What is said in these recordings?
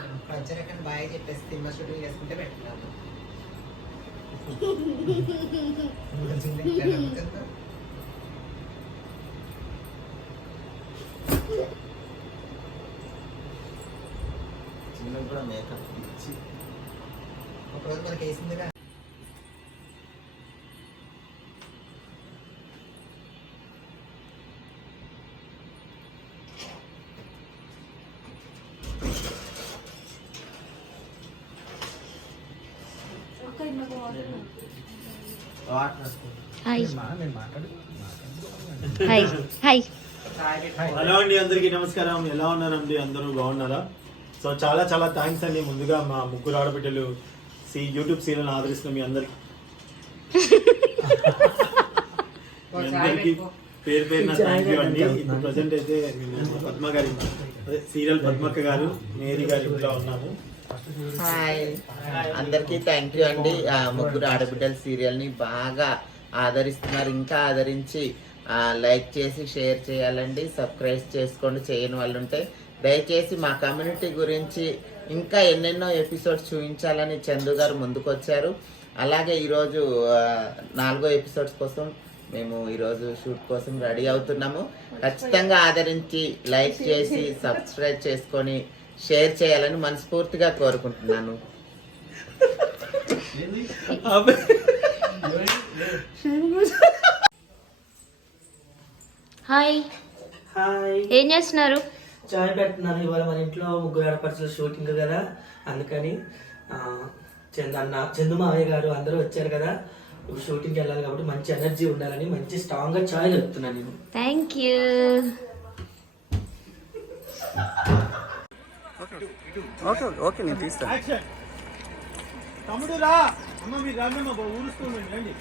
మనం వచ్చారకని బాగా చెప్పేసి సినిమా షూటింగ్ చేసుకుంటే పెట్టుకున్నాము చిన్న కూడా మేకప్ ఇచ్చి ఒకరోజు మనకి వేసిందిగా హలో అండి అందరికీ నమస్కారం. ఎలా ఉన్నారండి? అందరూ బాగున్నారా? సో చాలా చాలా థ్యాంక్స్ అండి. ముందుగా మా ముగ్గురు ఆడబిడ్డలు సి యూట్యూబ్ సీరియల్ ఆదరిస్తున్న మీ అందరికి మీ అందరికీ పేరు పేరున థ్యాంక్ యూ అండి. ఇప్పుడు ప్రజెంట్ అయితే పద్మ గారి సీరియల్ పద్మక్క గారు మేరీ గారి ఇంట్లో ఉన్నాము హాయ్. అందరికీ థ్యాంక్ యూ అండి. ముగ్గురు ఆడబిడ్డల సీరియల్ని బాగా ఆదరిస్తున్నారు. ఇంకా ఆదరించి లైక్ చేసి షేర్ చేయాలండి. సబ్స్క్రైబ్ చేసుకోండి. చేయని వాళ్ళు ఉంటే దయచేసి మా కమ్యూనిటీ గురించి ఇంకా ఎన్నెన్నో ఎపిసోడ్స్ చూపించాలని చందు గారు ముందుకొచ్చారు. అలాగే ఈరోజు నాలుగో ఎపిసోడ్స్ కోసం మేము ఈరోజు షూట్ కోసం రెడీ అవుతున్నాము. ఖచ్చితంగా ఆదరించి లైక్ చేసి సబ్స్క్రైబ్ చేసుకొని షేర్ చేయాలని మనస్ఫూర్తిగా కోరుకుంటున్నాను. హాయ్. హాయ్. ఏం చేస్తున్నారు? చాయ్ పెడుతున్నాను ఇవాళ మన ఇంట్లో ముగ్గురు ఆడపడుచుల షూటింగ్ కదా. అందుకని ఆ, చందు అన్న చందు మావయ్య గారు అందరూ వచ్చారు కదా. షూటింగ్కి వెళ్ళాలి కాబట్టి మంచి ఎనర్జీ ఉండాలని మంచి స్ట్రాంగ్గా చాయ్ చెప్తున్నాను నేను. Thank you. ఓకే ఓకే నేను తీస్తాను తమ్ముడు రా. అమ్మ మీరు రండి. అమ్మ ఊరుస్తుంది రండి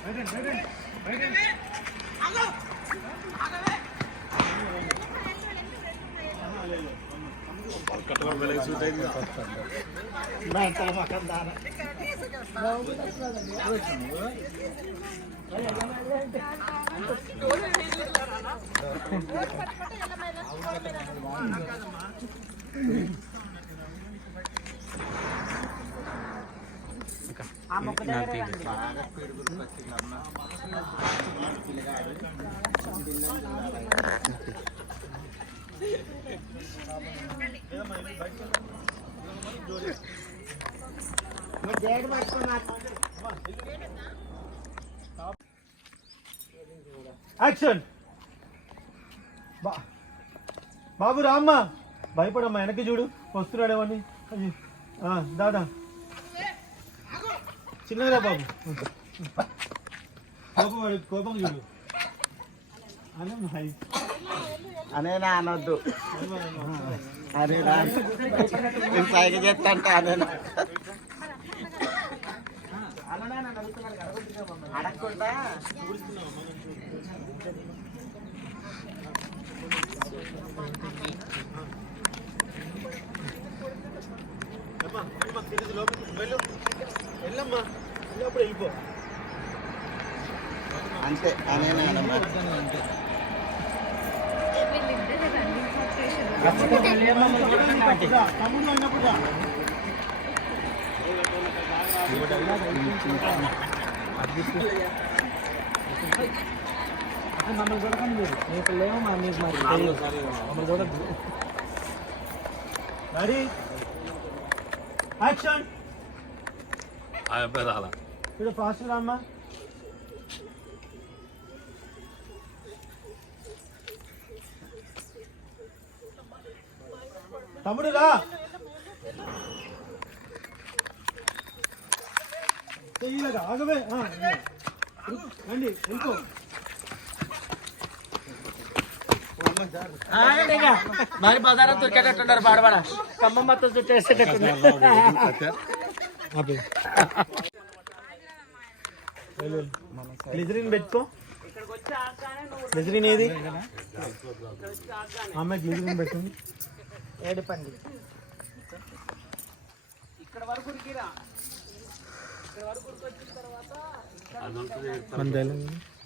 యాక్షన్ బా బాబు రామ్మ. భయపడమ్మా వెనక్కి చూడు. వస్తున్నాడేమని దాదా. చిన్నరా బాబు? కోపం కోపం చూడు. అనే అనేనా అనొద్దు అనేనా నేను సైగ చేస్తా అంటే అనేనా అడగకుండా అమ్మా అమ్మా తిరిగి లోపలికి వెళ్ళు వెళ్ళమ్మా వెళ్ళిపో. అంతే. మమ్మల్ని చూడకండి మీరు మీకు లేవు మా మీకు మరి మమ్మల్ని చూడద్దు రెడీ యాక్షన్ ఇప్పుడు ఫాస్ట్ రామ్మా. తమ్ముడు రా. చెయ్యలేదా ఆగవే. ఆ, రండి వెళ్ళిపో మరి బజార్ దొరికేటట్టున్నారు బాడబడ ఖమ్మం మొత్తం చుట్టేసేటట్టున్నారు గ్లిజరిన్ పెట్టుకో. గ్లిజరిన్ ఏది? అమ్మాయి గ్లిజరిన్ పెట్టండి ఏడుపండి. మన dialogue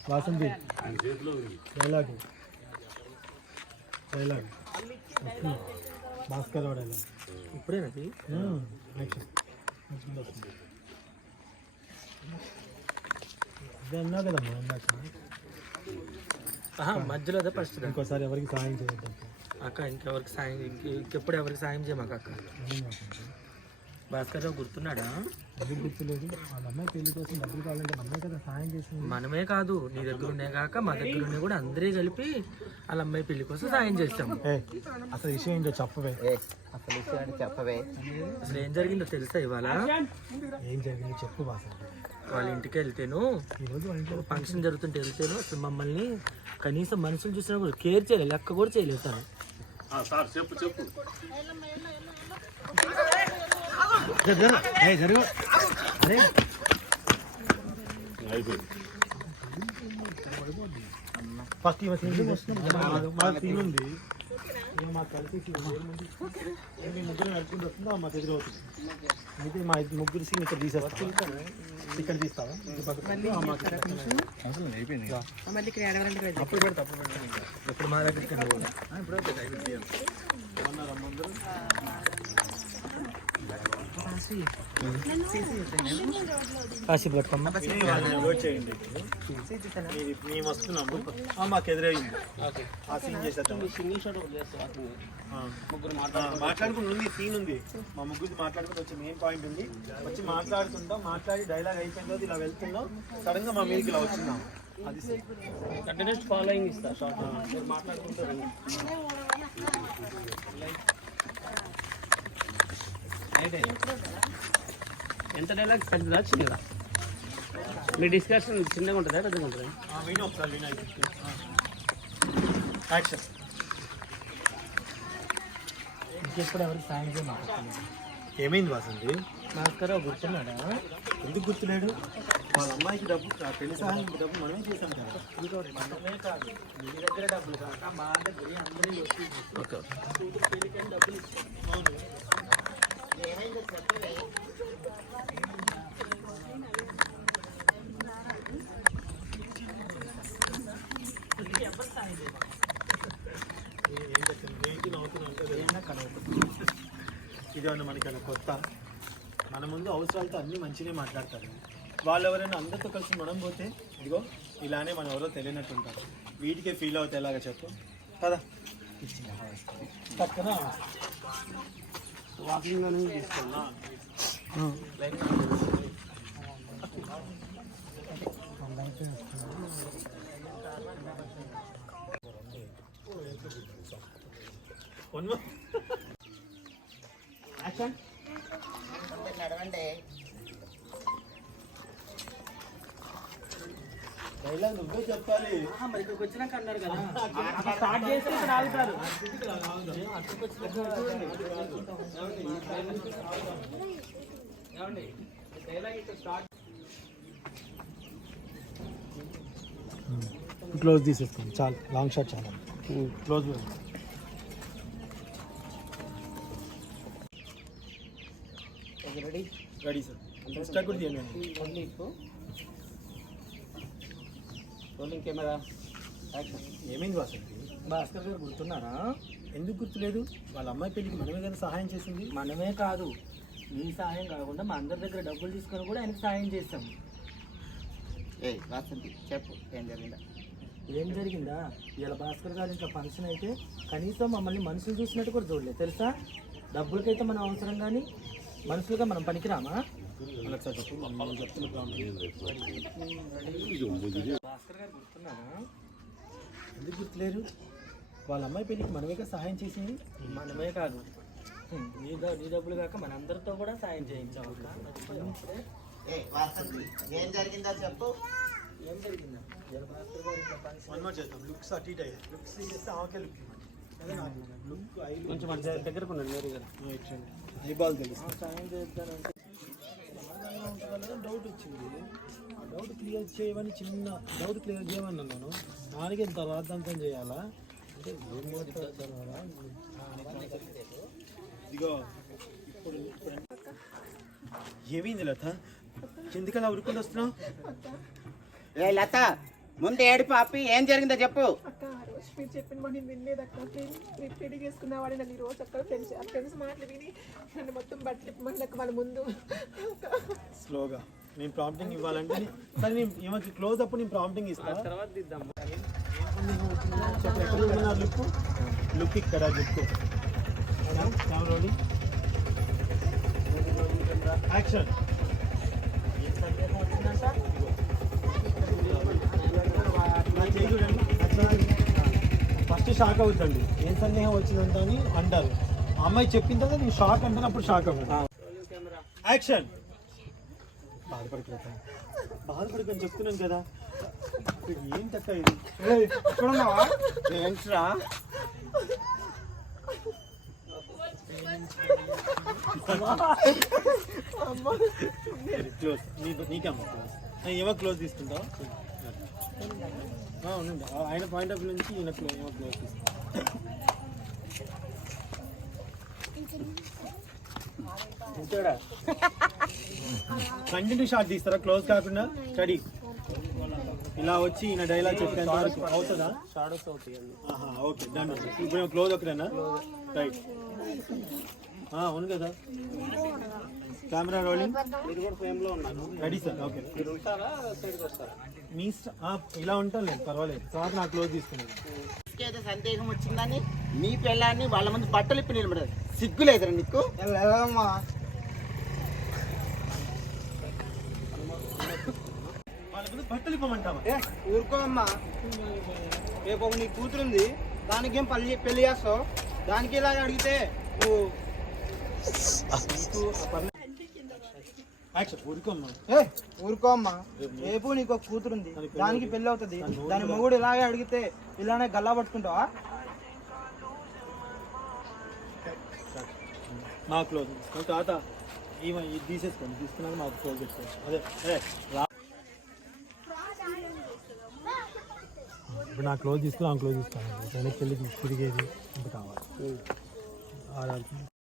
Vasanthi dialogue dialogue Bhaskar dialogue ఇప్పుడేనది కదమ్మా ఇందాక మధ్యలో అదే ఫస్ట్ ఇంకోసారి ఎవరికి సాయం చేయొద్దు. అక్క ఇంకెవరికి సాయం ఇంక- ఇంకెప్పుడు ఎవరికి సాయం చేయమాక అక్క భాస్కర్ రావు గుర్తున్నాడా? గుర్తులేదు? వాళ్ళ అమ్మాయి పెళ్ళి కోసం డబ్బులు కావాలంటే అమ్మాయి కదా సాయం చేసింది. మనమే కాదు నీ దగ్గర ఉన్నాయి కాక మా దగ్గర ఉన్నాయి కూడా అందరే కలిపి వాళ్ళ అమ్మాయి పెళ్ళి కోసం సాయం చేస్తాం. ఏ అసలు విషయం ఏంటో చెప్పవే. అసలు విషయాన్ని చెప్పవే. అసలు ఏం జరిగిందో తెలుసా ఇవాళ? ఏం జరిగింది చెప్పు బాస వాళ్ళ ఇంటికి వెళ్తేను ఈరోజు వాళ్ళ ఇంట్లో ఫంక్షన్ జరుగుతుంటే వెళ్తేను అసలు మమ్మల్ని కనీసం మనుషులు చూసినా కూడా కేర్ చేయలేదు లెక్క కూడా చేయలేదు తను. జరుగు. అరే. ఫస్ట్ మాకు కలిసి మీ ముగ్గురు నడుచుకుంటూ వస్తుందో మాకు అయితే మా ఇద్దరు ముగ్గురు సీన్ ఇక్కడ తీసేస్తాం ఇక్కడ తీస్తావా. అప్పుడు పెడతా అప్పుడు పెడతా. ఇప్పుడు మా దగ్గరికి కాశీ పట్టుకోమ్మా మేము వస్తున్నాము మాకు ఎదురయ్యింది. ఆ సీన్ ఉంది సీన్ ఉంది. మా ముగ్గురు మాట్లాడుకుంటూ వచ్చి మెయిన్ పాయింట్ ఉంది? వచ్చి మాట్లాడుతుంటాం మాట్లాడి డైలాగ్ అయిపోయిన ఇలా వెళ్తున్నాం సడన్గా మా మీదకి ఇలా వచ్చిందాం. అది. కంటిన్యూస్ ఫాలోయింగ్ ఇస్తా షార్ట్ మాట్లాడుకుంటారు. ఎంత డైలాగ్ పెద్దదా చిన్నదా? మీ డిస్కషన్ చిన్నగా ఉంటుందా పెద్దగా ఉంటుందా? ఇంకెప్పుడు ఎవరికి సాయం ఏమైంది వాసండి భాస్కర్ గుర్తున్నాడా? ఎందుకు గుర్తులేడు? వాళ్ళ అమ్మాయికి డబ్బు పెళ్ళి సహాయం డబ్బు మనమే చేశాం కదా. మనమే కాదు మీ దగ్గర డబ్బులు కాక మా దగ్గర అందరూ ఓకే. డబ్బులు ఏమన్నా మనకి కొత్త. మన ముందు అవసరాలతో అన్ని మంచిగా మాట్లాడతారు. వాళ్ళు ఎవరైనా అందరితో కలిసి మనం పోతే ఇదిగో ఇలానే మనం ఎవరో తెలియనట్టు ఉంటారు వీటికే ఫీల్ అవుతే ఎలాగ చెప్పు. కదా పక్కన వాకింగ్ అనేది తీసుకున్నా. One more. నడవండి డైలాగ్ నువ్వే చెప్పాలి మరి ఇక్కడికి వచ్చినాక అన్నారు కదా స్టార్ట్ చేస్తే ఇక్కడ ఆగుతారు ఏమండి డైలాగ్ ఇక్కడ స్టార్ట్ క్లోజ్ తీసేస్తాం చాలు లాంగ్ షాట్ చాలా క్లోజ్ రెడీ రెడీ సార్ కూడా రోలింగ్ కెమెరా ఏమైంది వాసంతి భాస్కర్ గారు గుర్తున్నారా? ఎందుకు గుర్తులేదు? వాళ్ళ అమ్మాయి పెళ్ళికి మనమే కదా సహాయం చేసింది. మనమే కాదు. మీ సాయం కాకుండా మా అందరి దగ్గర డబ్బులు తీసుకొని కూడా ఆయనకి సాయం చేస్తాం. ఏ వాసంతి చెప్పు ఏం జరిగిందా? ఏం జరిగిందా? ఇలా భాస్కర్ గారి ఇంట్లో ఫంక్షన్ అయితే కనీసం మమ్మల్ని మనుషులు చూసినట్టు కూడా చూడలేదు. తెలుసా? డబ్బులకైతే మనం అవసరం కానీ మనుషులుగా మనం పనికిరామా? భాస్కర్ గారు గుర్తున్నారా? ఎందుకు గుర్తులేరు? వాళ్ళ అమ్మాయి పెళ్ళికి మనమే కదా సహాయం చేసింది? మనమే కాదు. నీ ద- నీ డబ్బులు కాక మనందరితో కూడా సాయం చేయించాం అక్క. ఏ జరిగిందా చెప్పు. ఏం జరిగిందా? లుక్స్ అటు లుక్స్ చేస్తే ఆమెకే లుక్ కొంచెం మన దగ్గరకు ఉన్నాడు మీరు తెలుసు. సాయం చేద్దానంటే డౌట్ వచ్చింది. ఆ డౌట్ క్లియర్ చేయమని చిన్న డౌట్ క్లియర్ చేయమని అన్నాను దానికి ఇంత రాద్దాంతం చేయాలా? అంటే ఇదిగో ఇప్పుడు ఏమైంది లత? ఎందుకలా ఉరుకుంటూ వస్తున్నావు? ఏ లత ముందు ఏడు పాపి ఏం జరిగిందో చెప్పు. మీరు చెప్పిన మాట నేను వినేది అక్క మీరు పెళ్ళి చేసుకున్న వాడి నన్ను ఈ రోజు అక్కడ ఫ్రెండ్స్ ఆ ఫ్రెండ్స్ మాటలు విని నన్ను మొత్తం బట్టలు ఇప్పమని నాకు వాళ్ళ ముందు. స్లోగా. నేను ప్రాంప్టింగ్ ఇవ్వాలంటే సరే నేను ఈమెకి క్లోజ్ అప్పుడు నేను ప్రాంప్టింగ్ ఇస్తా. తర్వాత దిద్దాం. లుక్? లుక్ ఇక్కడ లుక్. యాక్షన్ ఫస్ట్ షాక్ అవుతుంది ఏం సందేహం వచ్చిందంట అని అంటారు. అమ్మాయి చెప్పిన తర్వాత నేను షాక్ అంటే అప్పుడు షాక్ అవ్వదు యాక్షన్ బాధపడిపోతాను. బాధపడిపోయి చెప్తున్నాను కదా. ఏంటక్క ఇది? ఏంట్రా? క్లోజ్ నీకు నీకమ్మా క్లోజ్ ఏమో క్లోజ్ తీసుకుంటావు? ఆ, ఆయన పాయింట్ ఆఫ్ నుంచి ఈయన క్లోజ్ తీసుకుంటాం కంటిన్యూ షాట్ తీస్తారా? క్లోజ్ కాకుండా స్టడీ. ఇలా వచ్చి ఈయన డైలాగ్ చెప్పేంత వరకు అవుతుందా? షాడోస్ అవుతాయి ఓకే డన్ ఇప్పుడు క్లోజ్ ఒకటేనా? రైట్ అవును కదా. Camera rolling ready sir okay మీ ఇష్ట- ఆ, ఇలా ఉంటాను లేదు పర్వాలేదు. తర్వాత నాకు క్లోజ్ తీసుకున్నాను ఏదో సందేహం వచ్చిందని నీ పిల్లాన్ని వాళ్ళ ముందు బట్టలు ఇప్పి నిలబడదు. సిగ్గు లేదురా నీకు? వాళ్ళ ముందు బట్టలు ఇప్పమంటావా? ఊరుకో అమ్మా. రేపు ఒక నీ కూతురుంది. దానికి ఏం పెళ్ళి పెళ్ళి చేస్తావు? దానికి ఇలా అడిగితే నువ్వు ఏ ఊరుకో అమ్మా రేపు నీకు ఒక కూతురుంది. దానికి పెళ్ళి అవుతుంది. దాని మొగుడు ఇలాగే అడిగితే ఇలానే గల్లా పట్టుకుంటావా? మా క్లోజ్ తాత ఇది తీసేసుకోండి. తీసుకున్నాక మాకు క్లోజ్ చేసుకోండి అదే ఇప్పుడు నా క్లోజ్ తీసుకుని ఆ క్లోజ్ తీసుకోవాలి వెనక్కి వెళ్ళి తిరిగేది ఇంకా కావాలి.